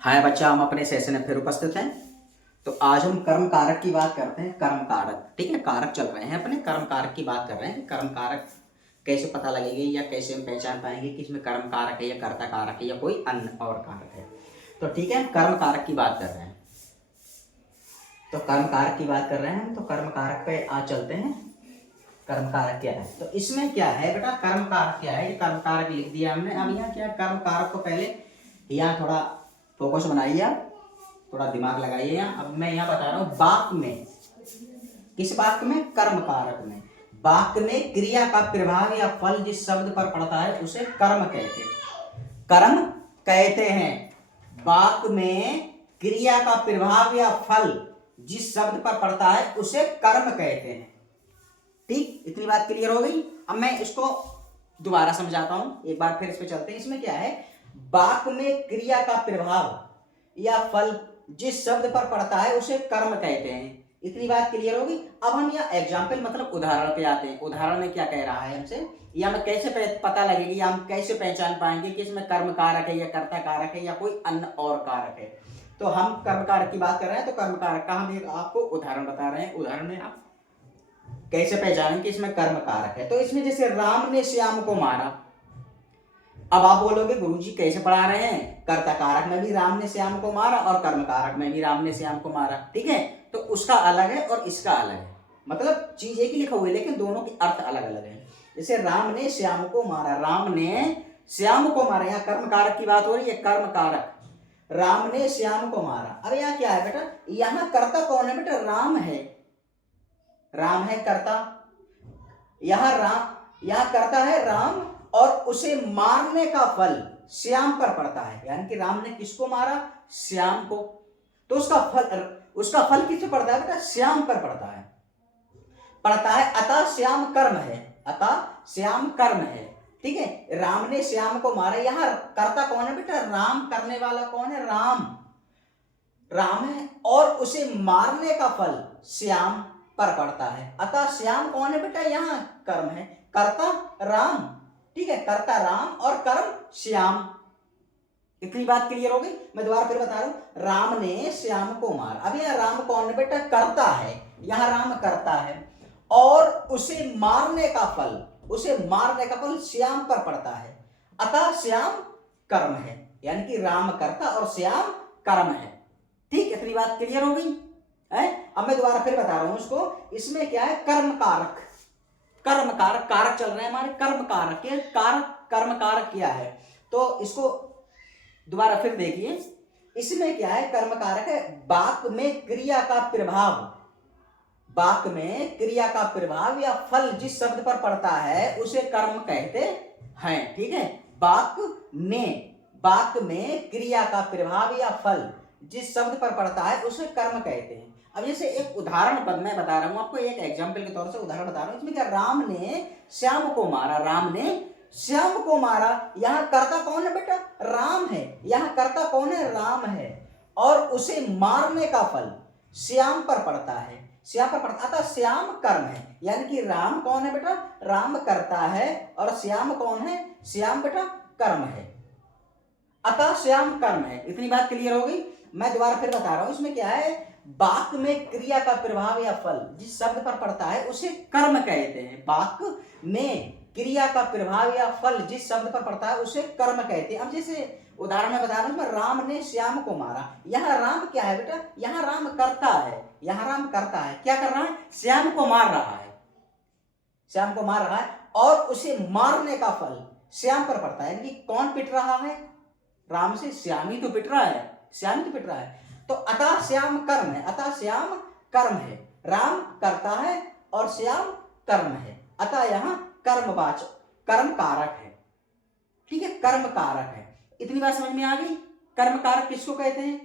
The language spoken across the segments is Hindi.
हाय बच्चा, हम अपने सेशन में फिर उपस्थित हैं। तो आज हम कर्म कारक की बात करते हैं। कर्म कारक, ठीक है, कारक चल रहे हैं, अपने कर्म कारक की बात कर रहे हैं। कर्म कारक कैसे पता लगेगी या कैसे हम पहचान पाएंगे कि इसमें कर्म कारक है या कर्ता कारक है या कोई अन्य और कारक है। तो ठीक है, हम कर्म कारक की बात कर रहे हैं। तो कर्म कारक की बात कर रहे हैं हम, तो कर्म कारक पे आज चलते हैं। कर्म कारक क्या है, तो इसमें क्या है बेटा, कर्म कारक क्या है, ये कर्म कारक लिख दिया हमने। अब यहाँ क्या है, कर्म कारक को पहले यहाँ थोड़ा फोकस बनाइए आप, थोड़ा दिमाग लगाइए। यहाँ अब मैं यहाँ बता रहा हूँ, वाक्य में, किस वाक्य में, कर्म कारक में। वाक्य में क्रिया का प्रभाव या फल जिस शब्द पर पड़ता है उसे कर्म कहते हैं। कर्म कहते हैं। वाक्य में क्रिया का प्रभाव या फल जिस शब्द पर पड़ता है उसे कर्म कहते हैं। ठीक, इतनी बात क्लियर हो गई। अब मैं इसको दोबारा समझाता हूं, एक बार फिर इस पे चलते हैं। इसमें क्या है, वाक्य में क्रिया का प्रभाव या फल जिस शब्द पर पड़ता है उसे कर्म कहते हैं। इतनी बात क्लियर होगी। अब हम यहाँ एग्जाम्पल मतलब उदाहरण पे आते हैं। उदाहरण में क्या कह रहा है हमसे, या हमें कैसे पता लगेगी, या हम कैसे पहचान पाएंगे कि इसमें कर्म कारक है या कर्ता कारक है या कोई अन्य और कारक है। तो हम कर्म कारक की बात कर रहे हैं, तो कर्म कारक का हम एक आपको उदाहरण बता रहे हैं। उदाहरण में आप कैसे पहचानें कि इसमें कर्म कारक है। तो इसमें जैसे राम ने श्याम को मारा। अब आप बोलोगे गुरुजी कैसे पढ़ा रहे हैं, कर्ता कारक में भी राम ने श्याम को मारा और कर्म कारक में भी राम ने श्याम को मारा, ठीक है। तो उसका अलग है और इसका अलग है, मतलब चीज एक ही लिखा हुआ है लेकिन दोनों के अर्थ अलग अलग है। जैसे राम ने श्याम को मारा, राम ने श्याम को मारा, यहाँ कर्म कारक की बात हो रही है। कर्म कारक, राम ने श्याम को मारा। अब यहाँ क्या है बेटा, यहाँ कर्ता कौन है बेटा, राम है। राम है कर्ता, यहाँ करता है राम, और उसे मारने का फल श्याम पर पड़ता है। यानी कि राम ने किसको मारा, श्याम को, तो उसका फल किस पर पड़ता है बेटा, श्याम पर पड़ता है। अतः श्याम कर्म है, अतः श्याम कर्म है, ठीक है। राम ने श्याम को मारा, यहां कर्ता कौन है बेटा, राम। करने वाला कौन है, राम है, और उसे मारने का फल श्याम पर पड़ता है। अतः श्याम कौन है बेटा, यहाँ कर्म है, कर्ता राम, ठीक है, कर्ता राम और कर्म श्याम। इतनी बात क्लियर हो गई। मैं दोबारा फिर बता रहा हूं, राम ने श्याम को मारा। अब यहाँ राम कौन है बेटा, कर्ता है, यहाँ राम कर्ता है, और उसे मारने का फल श्याम पर पड़ता है। अतः श्याम कर्म है, यानी कि राम कर्ता और श्याम कर्म है। ठीक, इतनी बात क्लियर हो गई है। अब मैं दोबारा फिर बता रहा हूं इसको। इसमें क्या है, कर्म कारक कारक चल रहे हैं हमारे। कर्म कारक के कर्म कारक क्या है, तो इसको दोबारा फिर देखिए। इसमें क्या है, कर्म कारक है, वाक्य में क्रिया का प्रभाव या फल जिस शब्द पर पड़ता है उसे कर्म कहते हैं, ठीक है। वाक्य में क्रिया का प्रभाव या फल जिस शब्द पर पड़ता है उसे कर्म कहते हैं। अब जैसे एक उदाहरण पर मैं बता रहा हूं आपको, एक एग्जाम्पल के तौर से उदाहरण बता रहा हूं। इसमें क्या, राम ने श्याम को मारा, यहाँ कर्ता कौन है बेटा, राम है, यहाँ कर्ता कौन है, राम है, और उसे मारने का फल श्याम पर पड़ता है, अतः श्याम कर्म है। यानी कि राम कौन है बेटा, राम कर्ता है, और श्याम कौन है, श्याम बेटा कर्म है, अतः श्याम कर्म है। इतनी बात क्लियर हो गई। मैं दोबारा फिर बता रहा हूं, इसमें क्या है, वाक्य में क्रिया का प्रभाव या फल जिस शब्द पर पड़ता है उसे कर्म कहते हैं। वाक्य में क्रिया का प्रभाव या फल जिस शब्द पर पड़ता है उसे कर्म कहते हैं। अब जैसे उदाहरण में बता रहा हूं, राम ने श्याम को मारा। यहाँ राम क्या है बेटा, यहाँ राम करता है, क्या कर रहा है, श्याम को मार रहा है, और उसे मारने का फल श्याम पर पड़ता है। यानी कि कौन पिट रहा है, राम से श्याम ही तो पिट रहा है, तो अतः श्याम कर्म है, राम करता है और श्याम कर्म है, अतः यहाँ कर्म कारक है, ठीक है, कर्म कारक है। इतनी बात समझ में आ गई। कर्म कारक किसको कहते हैं,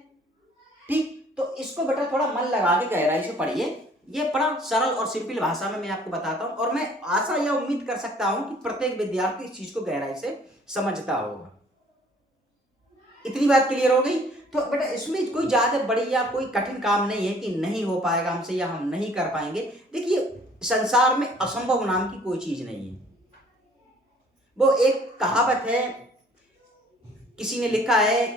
ठीक। तो इसको बेटा थोड़ा मन लगा के गहराई से पढ़िए। ये बड़ा सरल और सिंपल भाषा में मैं आपको बताता हूं, और मैं आशा या उम्मीद कर सकता हूं कि प्रत्येक विद्यार्थी इस चीज को गहराई से समझता होगा। इतनी बात क्लियर हो गई। तो बेटा इसमें कोई ज्यादा बड़ी या कोई कठिन काम नहीं है कि नहीं हो पाएगा हमसे या हम नहीं कर पाएंगे। देखिए, संसार में असंभव नाम की कोई चीज नहीं है। वो एक कहावत है, किसी ने लिखा है,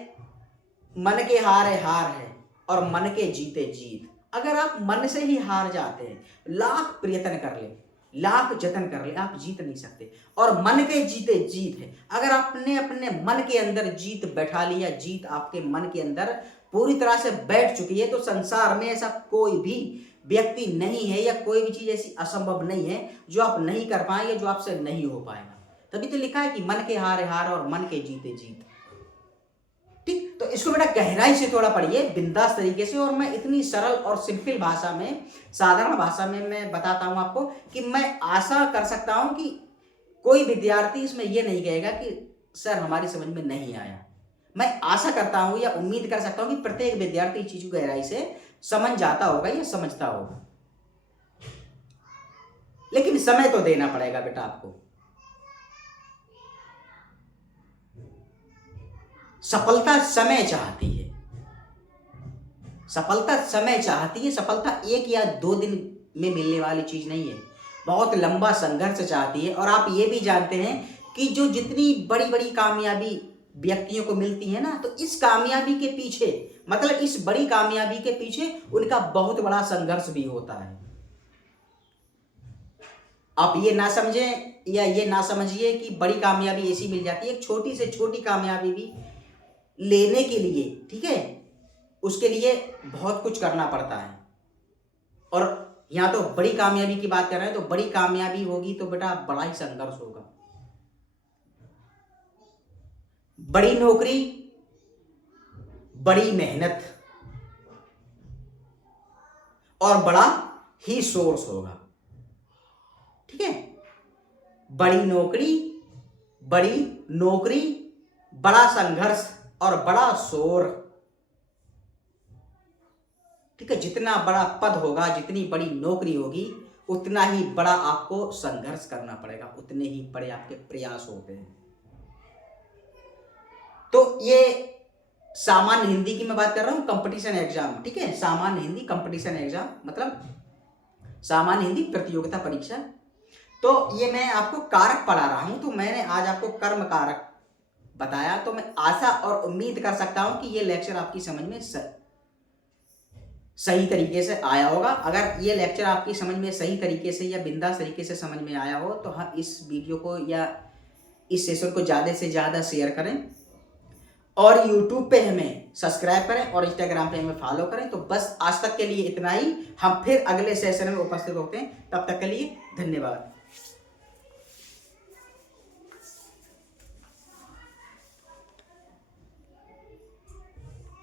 मन के हारे हार है और मन के जीते जीत। अगर आप मन से ही हार जाते हैं, लाख प्रयत्न कर ले, लाख जतन कर ले, आप जीत नहीं सकते। और मन के जीते जीत है। अगर आपने अपने मन के अंदर जीत बैठा लिया, जीत आपके मन के अंदर पूरी तरह से बैठ चुकी है, तो संसार में ऐसा कोई भी व्यक्ति नहीं है या कोई भी चीज ऐसी असंभव नहीं है जो आप नहीं कर पाए या जो आपसे नहीं हो पाएगा। तभी तो लिखा है कि मन के हारे हार और मन के जीते जीत। ठीक, तो इसको बेटा गहराई से थोड़ा पढ़िए, बिंदास तरीके से। और मैं इतनी सरल और सिंपल भाषा में, साधारण भाषा में मैं बताता हूं आपको कि मैं आशा कर सकता हूं कि कोई विद्यार्थी इसमें यह नहीं कहेगा कि सर हमारी समझ में नहीं आया। मैं आशा करता हूं या उम्मीद कर सकता हूं कि प्रत्येक विद्यार्थी इस चीज को गहराई से समझ जाता होगा या समझता होगा। लेकिन समय तो देना पड़ेगा बेटा आपको। सफलता समय चाहती है, सफलता समय चाहती है। सफलता 1 या 2 दिन में मिलने वाली चीज नहीं है, बहुत लंबा संघर्ष चाहती है। और आप ये भी जानते हैं कि जो जितनी बड़ी बड़ी कामयाबी व्यक्तियों को मिलती है ना, तो इस कामयाबी के पीछे, मतलब इस बड़ी कामयाबी के पीछे उनका बहुत बड़ा संघर्ष भी होता है। आप ये ना समझें या ये ना समझिए कि बड़ी कामयाबी ऐसी मिल जाती है। एक छोटी से छोटी कामयाबी भी लेने के लिए, ठीक है, उसके लिए बहुत कुछ करना पड़ता है। और यहाँ तो बड़ी कामयाबी की बात कर रहे हैं, तो बड़ी कामयाबी होगी तो बेटा बड़ा ही संघर्ष होगा। बड़ी नौकरी, बड़ी मेहनत और बड़ा ही सोर्स होगा। ठीक है, बड़ी नौकरी, बड़ा संघर्ष और बड़ा शोर। ठीक है, जितना बड़ा पद होगा, जितनी बड़ी नौकरी होगी, उतना ही बड़ा आपको संघर्ष करना पड़ेगा, उतने ही बड़े आपके प्रयास होते हैं। तो ये सामान्य हिंदी की मैं बात कर रहा हूं, कंपटीशन एग्जाम। ठीक है, सामान्य हिंदी कंपटीशन एग्जाम मतलब सामान्य हिंदी प्रतियोगिता परीक्षा। तो ये मैं आपको कारक पढ़ा रहा हूं, तो मैंने आज आपको कर्म कारक बताया। तो मैं आशा और उम्मीद कर सकता हूं कि ये लेक्चर आपकी समझ में सही तरीके से आया होगा। अगर ये लेक्चर आपकी समझ में सही तरीके से या बिंदास तरीके से समझ में आया हो, तो हाँ, इस वीडियो को या इस सेशन को ज़्यादा से ज़्यादा शेयर करें और YouTube पे हमें सब्सक्राइब करें और Instagram पे हमें फॉलो करें। तो बस आज तक के लिए इतना ही। हम फिर अगले सेशन में उपस्थित होते हैं, तब तक के लिए धन्यवाद।